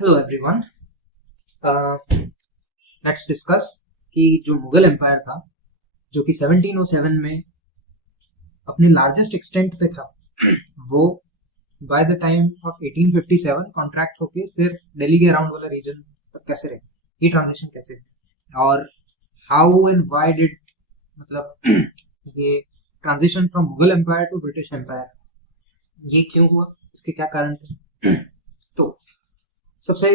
Hello everyone. Let's discuss कि जो Mughal empire था जो कि 1707 में अपने लार्जेस्ट एक्सटेंट पे था वो by the time of 1857 contract होके सिर्फ दिल्ली के अराउंड वाला रीजन तक कैसे रहे, ये ट्रांजिशन कैसे हुई और हाउ एंड व्हाई डिड मतलब ये transition from Mughal empire to British empire ये क्यों हुआ, इसके क्या कारण थे। तो सबसे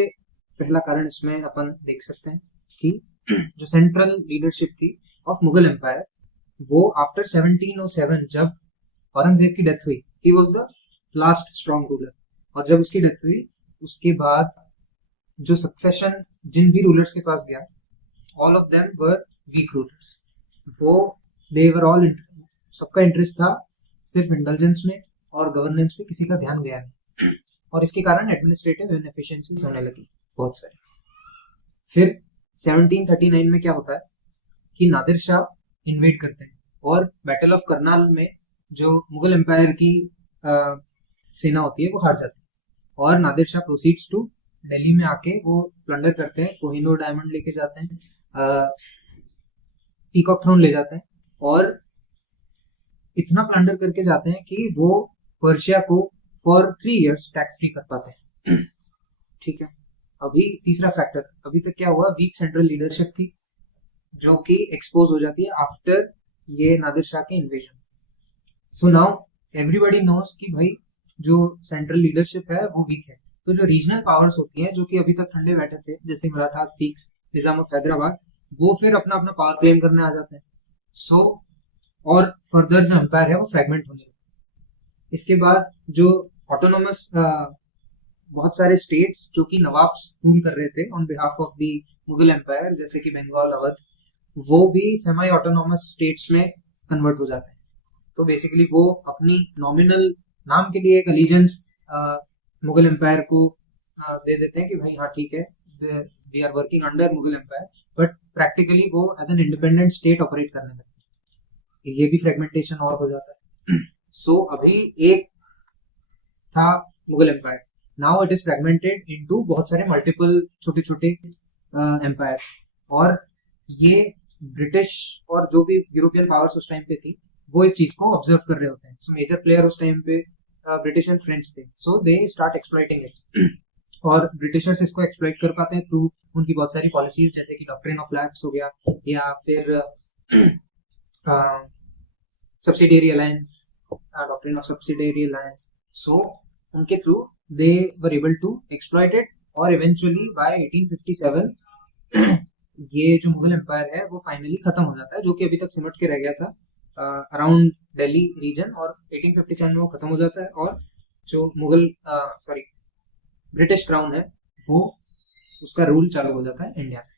पहला कारण इसमें अपन देख सकते हैं कि जो सेंट्रल लीडरशिप थी ऑफ मुगल एम्पायर वो आफ्टर 1707 जब औरंगजेब की डेथ हुई, he was the last strong ruler, और जब उसकी डेथ हुई उसके बाद जो सक्सेशन जिन भी रूलर्स के पास गया all of them were weak rulers. वो दे वर ऑल, सबका इंटरेस्ट था सिर्फ इंटेलिजेंस में और गवर्नेंस पे, किसी का ध्यान गया नहीं और इसके कारण एडमिनिस्ट्रेटिव इनएफिशिएंसीज होने लगी बहुत सारी। फिर 1739 में क्या होता है कि नादिर शाह इन्वेड करते हैं और बैटल ऑफ करनाल में जो मुगल एम्पायर की सेना होती है वो हार जाती है और नादिर शाह प्रोसीड्स टू दिल्ली में आके वो प्लंडर करते हैं, कोहिनूर डायमंड लेके जाते हैं, पीकॉक थ्रोन ले जाते हैं और इतना प्लंडर करके जाते हैं कि वो पर्शिया को फॉर 3 years टैक्स फ्री कर पाते हैं। ठीक है, अभी तीसरा फैक्टर, अभी तक क्या हुआ, वीक सेंट्रल लीडरशिप थी जो कि एक्सपोज हो जाती है आफ्टर ये नादिर शाह के invasion. So now everybody knows कि भाई जो सेंट्रल लीडरशिप है वो वीक है, तो जो रीजनल पावर्स होती है जो कि अभी तक ठंडे बैठे थे जैसे Maratha, Sikhs, Nizam of Hyderabad, वो फिर अपना अपना पावर क्लेम करने आ जाते हैं। सो और फर्दर जो एम्पायर है वो फ्रेगमेंट होने लगता है। इसके बाद जो ऑटोनोमस बहुत सारे स्टेट्स जो कि नवाब्स रूल कर रहे थे on behalf of the Mughal empire जैसे कि बंगाल, अवध, वो भी सेमी ऑटोनोमस स्टेट्स में कन्वर्ट हो जाते हैं। तो बेसिकली वो अपनी नॉमिनल नाम के लिए एक अलीजेंस मुगल एम्पायर को दे देते हैं कि भाई हाँ ठीक है, we are working under Mughal empire, but practically वो as an independent state operate करने लगते हैं। ये भी फ्रेगमेंटेशन और हो जाता है। सो अभी एक था Mughal empire, now it is fragmented into बहुत सारे मल्टीपल छोटे छोटे एम्पायर, और ये ब्रिटिश और जो भी यूरोपियन पावर्स उस टाइम पे थी वो इस चीज को ऑब्जर्व कर रहे होते हैं। सो मेजर प्लेयर उस टाइम पे ब्रिटिश एंड फ्रेंच थे, सो दे स्टार्ट एक्सप्लॉइटिंग इट और ब्रिटिशर्स इसको एक्सप्लॉइट कर पाते हैं थ्रू उनकी बहुत सारी पॉलिसीज जैसे कि डॉक्ट्रिन ऑफ लैप्स हो गया या फिर subsidiary alliance, doctrine of subsidiary alliance. So उनके through they were able to exploit it और इवेंचुअली बाय 1857 ये जो मुगल एम्पायर है वो फाइनली खत्म हो जाता है, जो कि अभी तक सिमट के रह गया था अराउंड दिल्ली रीजन, और 1857 में वो खत्म हो जाता है और जो मुगल ब्रिटिश क्राउन है वो उसका रूल चालू हो जाता है इंडिया में।